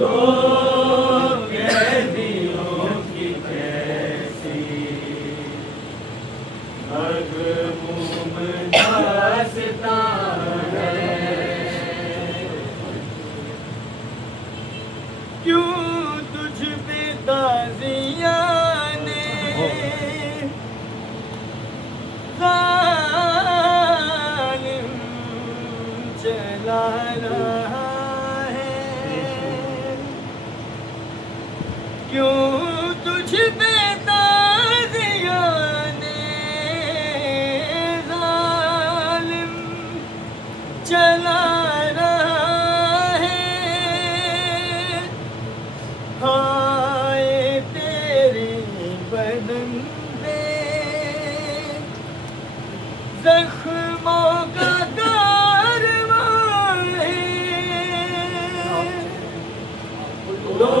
दो कैदियों की कैसी मगमूम दास्तां है। क्यों तुझ पे ताज़ियाँ ने ज़ालिम चला रहा है। क्यों तुझ पे ताज़ियाँ ने ज़ालिम चला रहा है। हाय तेरे बदन पे ज़ख्मों का कारवां है। दो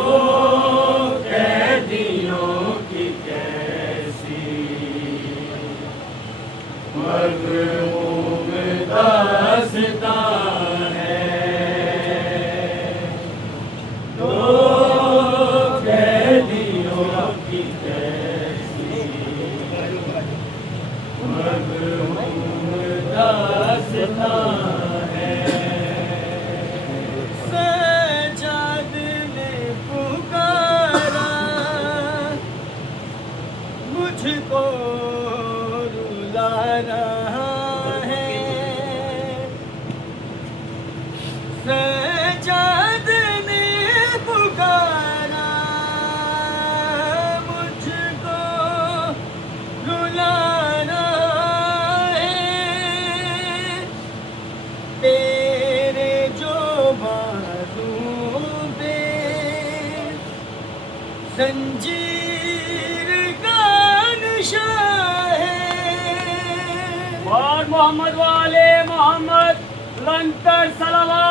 कैदियों की कैसी मगमूम दास्तां है। दो कैदियों की कैसी मगमूम दास्तां है। सज्जाद ने पुकारा मुझको रुला रहा है। सज्जाद ने पुकारा मुझको रुला रहा है। तेरे जो बाजू पे जंजीर का निशान है। और मोहम्मद वाले मोहम्मद लंतर सलावत।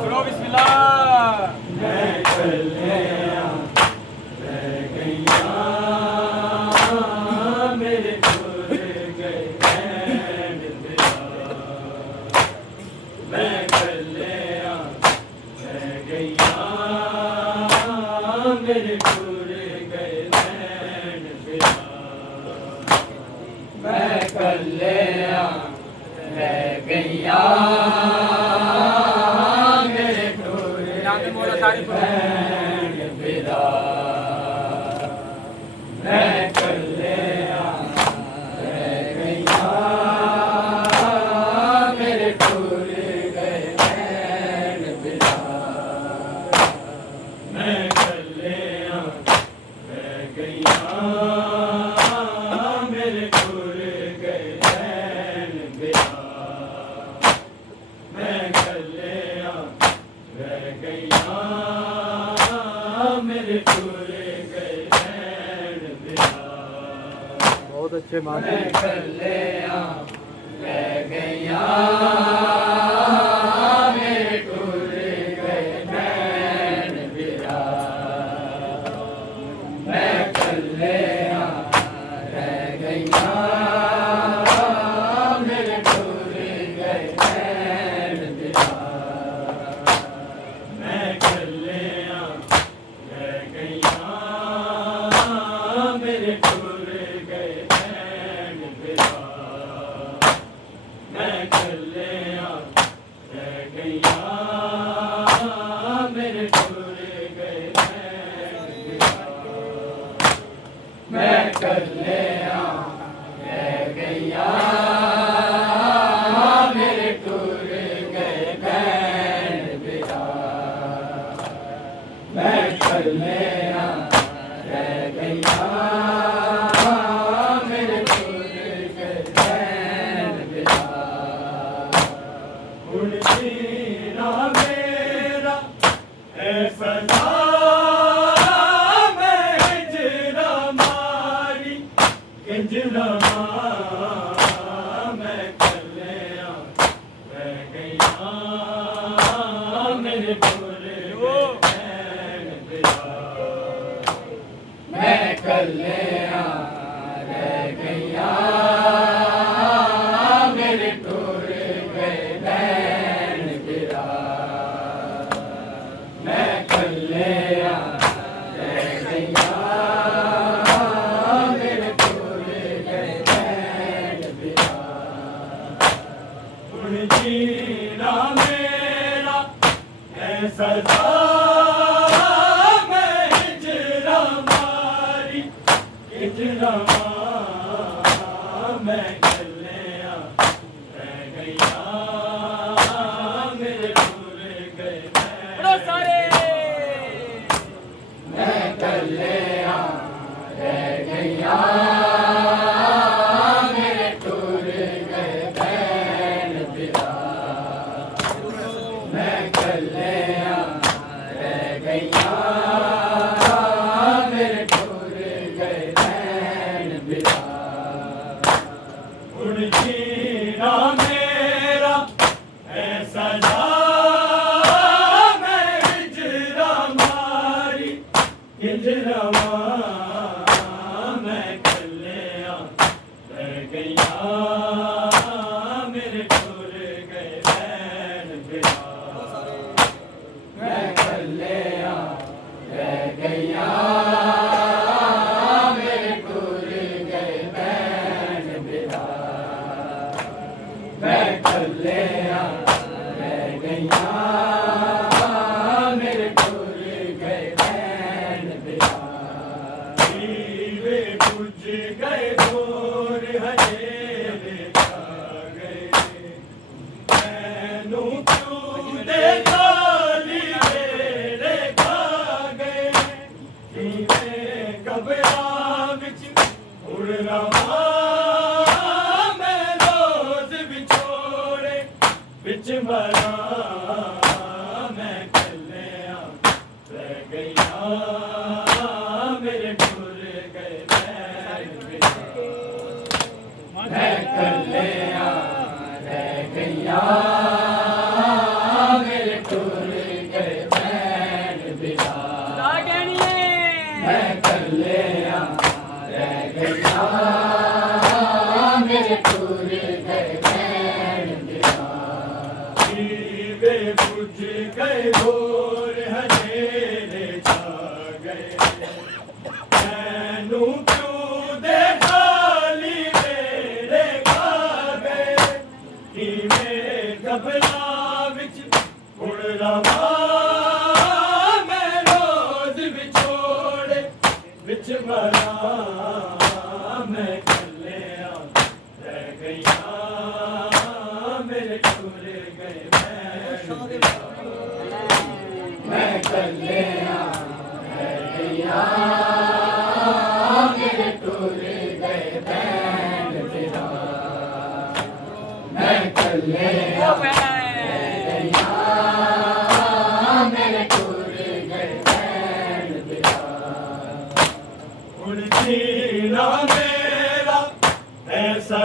सुनो बिस्मिल्लाह। नाम मोला सारी बहुत अच्छे मान मैं कल्याण रह गया कलिया रह गईया मेरे टुर गए नैन बिहार वे बुझ गए दूर हजेरे खा गए मैनू क्यों देखा लीरे खा गए कबरा विच उड़ रहा मैं रोज बिछोड़े बिच मरा मैं कलिया रह गईया मेरे टुर गए मैं कलिया रह गईया मेरे टुर गए नैन बिहार मैं कलिया रह गईया मेरे टुर गए नैन बिहार वे बुझ गए भोर हजेरे छा गए मैनू क्यों देखा लीरे खा गए मेरे कबरा विच उड़ रहा मैं रोज बिछोड़े बिच मरा मैं कलिया रह गईया मेरे टुर गए मैं कलिया रह गईया मेरे टुर गए नैन बिहार मैं कलिया गईया मेरे टुर गए नैन बिहार उड़ जीना मेरा ऐसा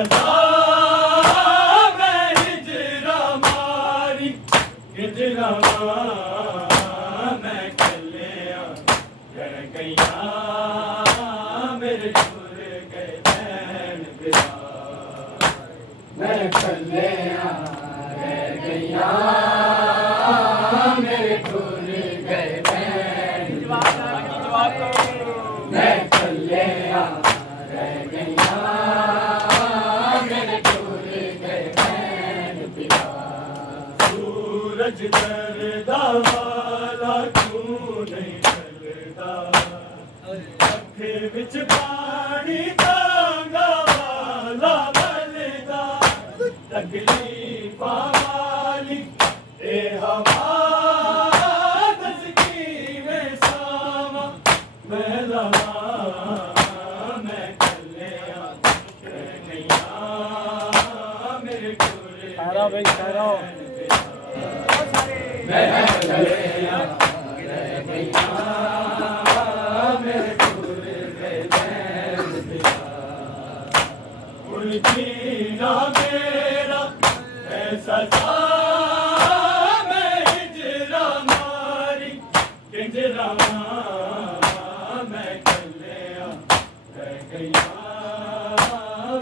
मैं हिजरा मारी हिजरा मैं कलिया रह गईया मेरे टुर गए नैन बिहार मैं कलिया रह गईया मेरे टुर गए नैन मैं कलिया रह गईया मेरे टुर गए नैन बिहार सूरज डरदा वाला क्यों नहीं डरदा अखे विच पानी तांगा वाला बलदा तकलीफा वाली ए हवा दसकी में सावा मैं लवा मैं कलिया रह गईया मेरे टुर मैं कलिया रह गईया मेरे टुर गए नैन बिहार उड़ जीना मेरा ऐसा मैं हिजरा मारी हिजरा मैं कलिया रह गईया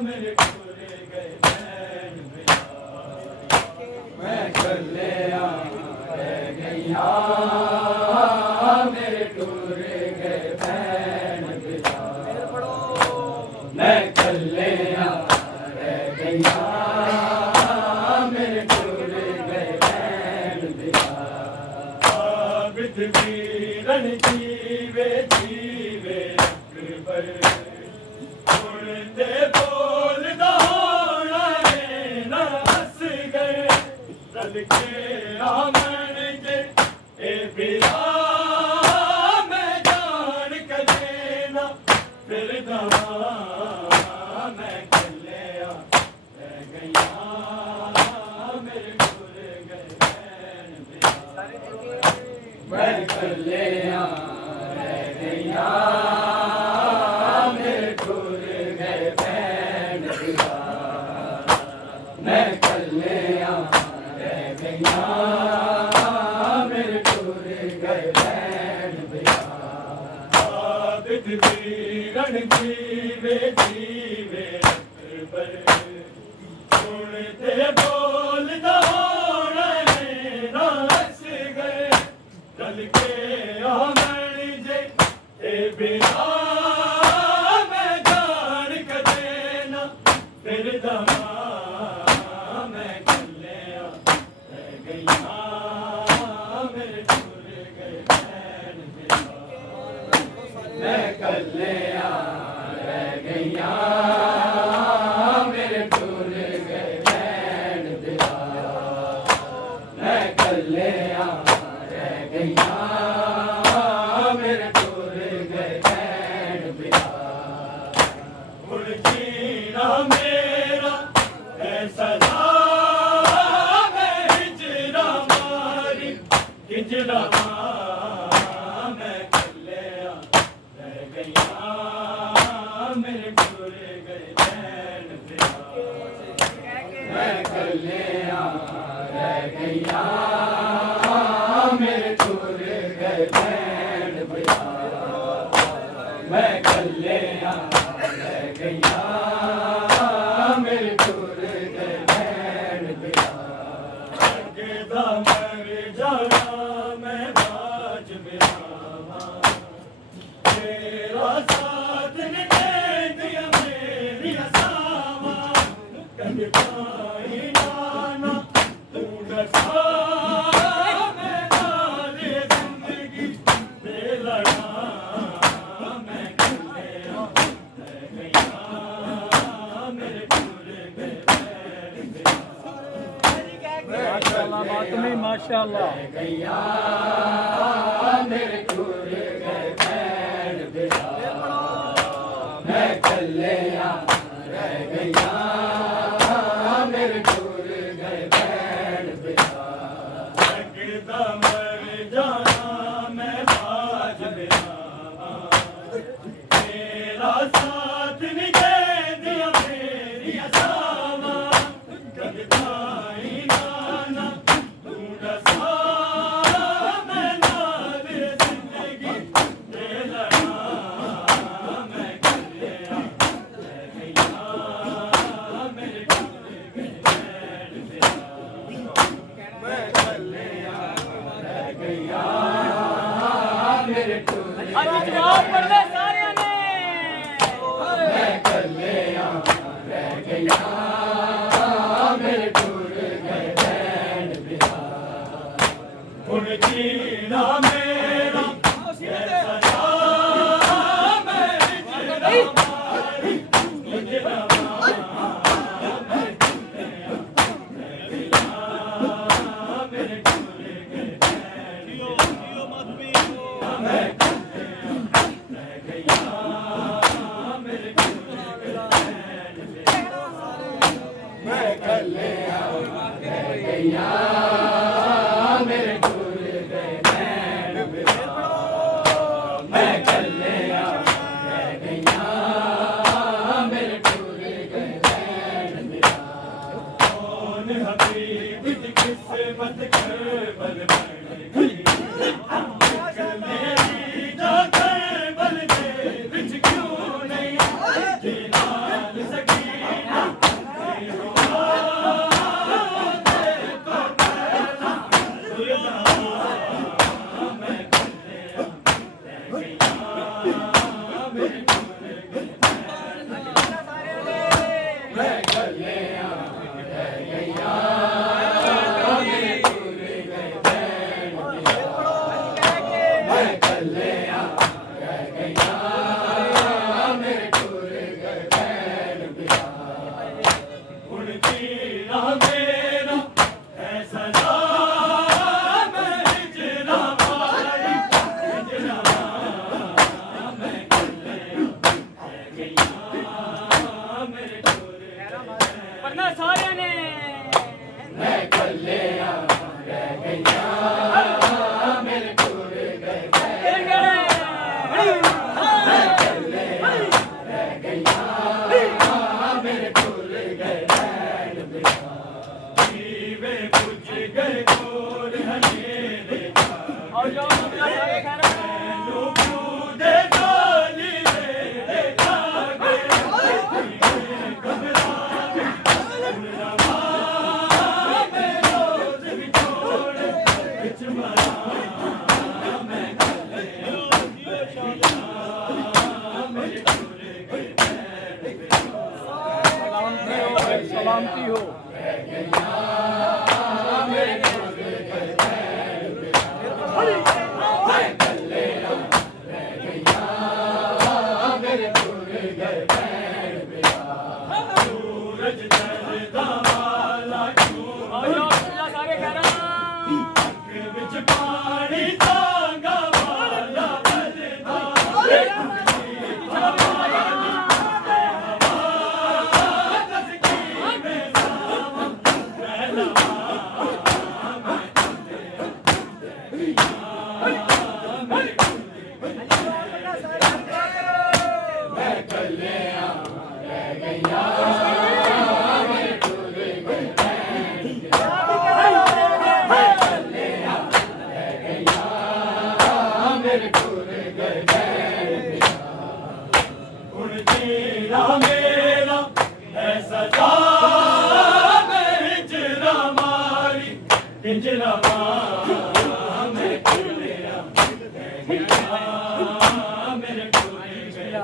मेरे टुर गए नैन बिहार मैं कलिया रह गईया मेरे टुर गए नैन बिहार मैं कलिया रह गईया मेरे टुर गए नैन बिहार आबिद वीरन जीवे जीवे अकबर उड़ते बोल दौड़ा ना हंस गए रल के आमन के ए बिरा मैं जान के देना फिर दवा मैं कलिया रह गईया मेरे टुर गए नैन बिहार मैं कलिया रह गईया मेरे टुर गए नैन बिहार मैं कलिया रह गईया मेरे टुर गए नैन बिहार आबिद वीरन जीवे जीवे अकबर सुनते बोल दौड़ा ना हंस गए रल के आमन जे ए बिरा मैं जान के देना फिर दवा मैं कलिया रवां मैं कल्लिया रह गईया मेरे टुर गए नैन मैं कल्लिया रह गईया मेरे टुर गए नैन मैं कल्लिया रह गईया मेरे टुर गए नैन लगदा मर जाना मैं बाज बिरावा तेरा साथ ने दे दिया मेरी असावा कभी पाई नाना तू डसा मैं नारे जिंदगी दे लड़ा मैं कल्लिया रह गईया मेरे टुर गए माशाल्लाह मातमी माशाल्लाह गैया मेरे टुर गए बैल बिरा मैं कल्लिया रह गैया मेरे टुर गए बैल बिरा लगदा मर जाना मैं बाज बिरा तेरा साथ नहीं दे दिया मेरी असावा कभी भाई नाना तू डसा मैं नारे जिंदगी दे लड़ा मैं कल्लिया रह गईया मेरे टुर गए बैल बिरा मैं कल्लिया रह गईया मेरे टुर आज जवाब पढ़ना सारे ने मैं कल्लिया रह गईया मेरे टुर गए बैल बिरा हुण जीना मेरा कैसा नाम है हिजरा मारी हिजरा मैं कल्लिया रह गईया मेरे टुर गए बैल बिरा मैं कल्लिया रह गईया मेरे टुर गए बैल बिरा मैं कल्लिया रह गईया मेरे टुर गए बैल बिरा मैं कल्लिया रह गईया मेरे टुर गए बैल बिरा कौन हबीब की किस्मत करबल बन गई मेरी जाकर बल दे बिच क्यों नहीं जिलाल सकीना मैं कल्लिया रह गईया मेरे टुर गए बैल बिरा मैं कल्लिया रह गईया मेरे टुर गए बैल बिरा हुण जीना मेरा ऐसा नाम है हिजरा मारी हिजरा मैं कल्लिया रह गईया मेरे टुर पढ़ना सारे ने मैं कल्लिया रह गईया मेरे टुर गए बैल मैं कल्लिया रह गईया मेरे टुर गए बैल बिरा जीवे बुझ गए गोर हनेरे और जो सारे लो दे गाली दे जागे घबरा रवा मैं रोज भी छोड़ बिच मरा मैं कल्लिया मेरे टुर गए बैल बिरा सलामती हो मेरे टुर गए बैल बिरा मैं कल्लिया रह गईया मेरे टुर गए बैल बिरा सूरज चढ़दा वाला क्यों और जो सारे कह रहा अख विच पानी तांगा वाला बलदा दस की में सावा पिंजरा मैं खुल गया मेरे टूर गया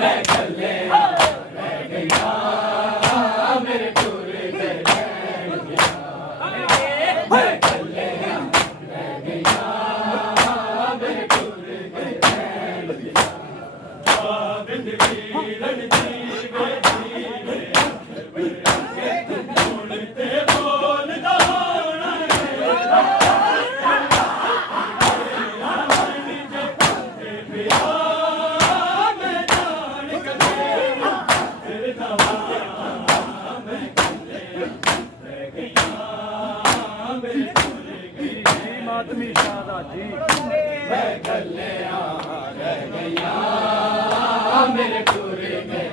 मैं कल्ले रह गया मेरे टूर गया मैं कल्ले रह गया मेरे टूर गया बिंद की रणजी मातमी शादा जी मैं कल्ले रह गया मेरे टूरे में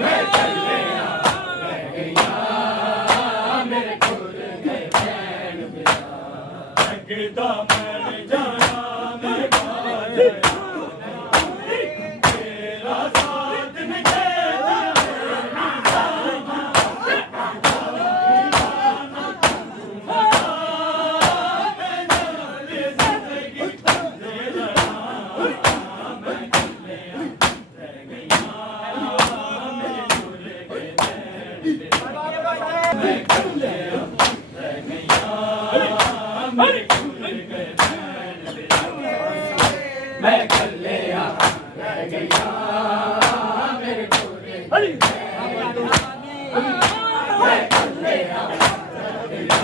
मैं कल्ले रह गया मेरे टूरे में लगता मैं जाना मैं तेरा साथ निकला मैं कल्ले रह गया मेरे टूरे मैं कल्ले रह गया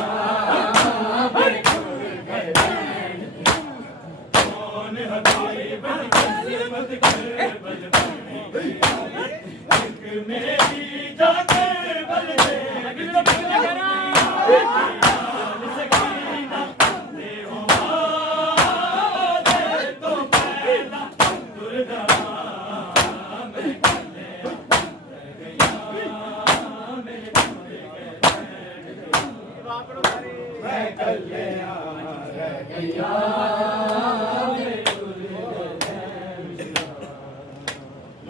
मेरे टूरे कौन हमारी बदकिस्मत कर बदबख्ती एक मेरी जाकर बल दे मैं कल्ले रह गया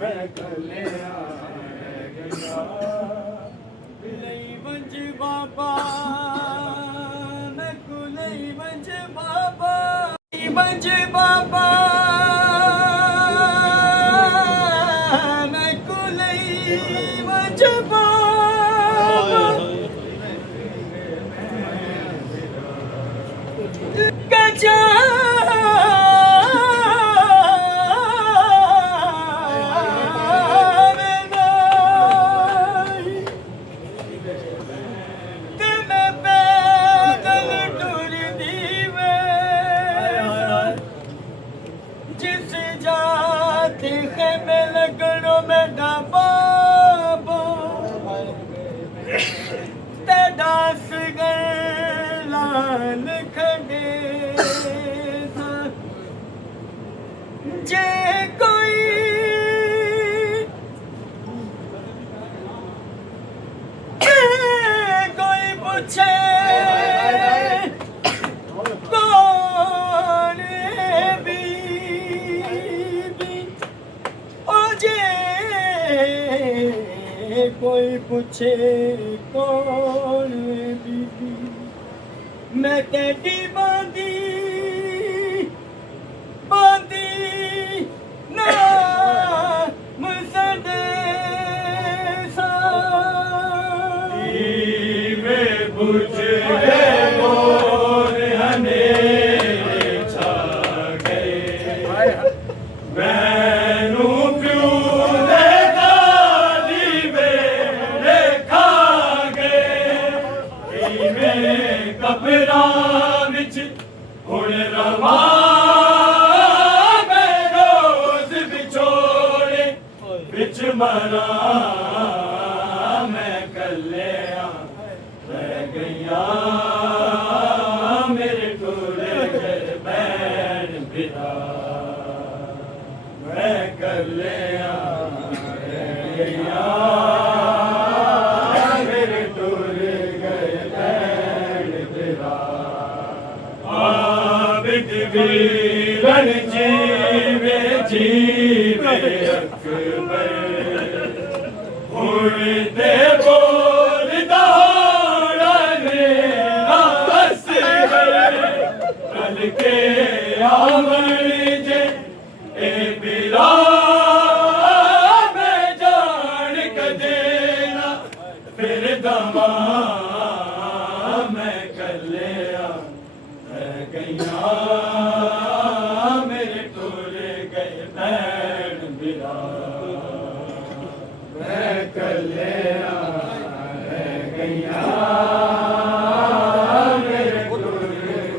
मैं कल्ले रह गया मंज बाबा मैं कुलई मंज बाबा मंज बाबा मैं कुलई मंज बाबा गजा जे कोई पूछे कौन बीबी ओ जे कोई पूछे कौन बीबी मैं तेरी बांधी ना मुसदे वे बुझ गए मोर हनेरे छा गए मैनू क्यों देखा दीवे देखा गए कबरा विच हुण रवा बिच मरा मैं कल्ले रह गया मेरे टूरे बैन पिता मैं कल्ले रह गया मेरे टूरे बैन पिता आबिद वीरन जीवे जीवे अकबर उड़ते बोल फिर दमा मैं कलिया रह गईया मेरे टुर गए बैण बिरा मैं कलिया रह गईया मेरे टुर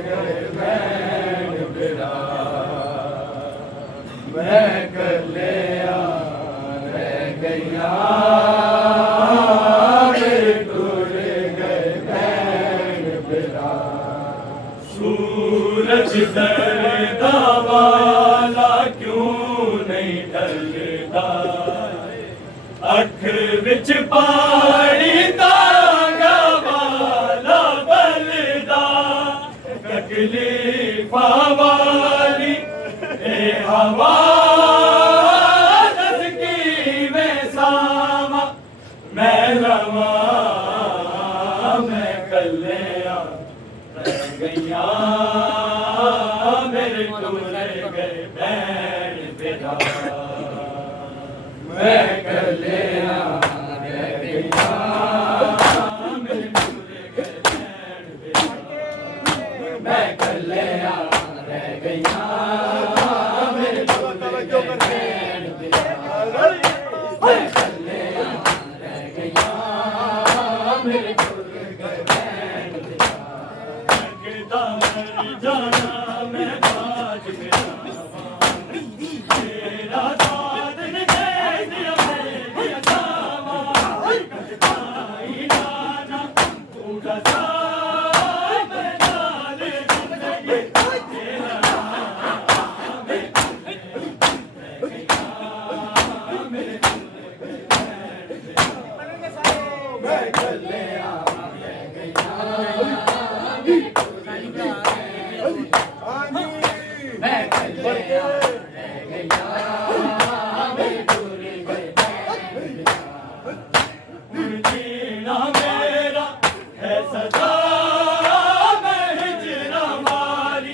गए बैण बिरा मैं कलिया रह गईया सूरज डरदा वाला क्यों नहीं ढलदा अख विच पानी दागा वाला बलदा तकलीफा वाली ए हवा दस की मैं सामा मैं लवा मैं कलिया रह गईया मेरे टुर गए बैण बिरा मैं कलिया रह गईया मेरे टुर गए बैण बिरा मैं कलिया रह गईया मेरे टुर गए बैण बिरा मैं कलिया रह गईया मेरे टुर गए बैण बिरा जाना मैं बाज मेरा तेरा साथ न दे दिया मेरी जावा कटकाई जाना उड़ा सा मैं नाल जिंदगी तेरा नाम मैं कलिया रह गईया मैं कलिया रह गईया मेरे टुर गए हुण जीना मेरा है सदा मैं हिजरा मारी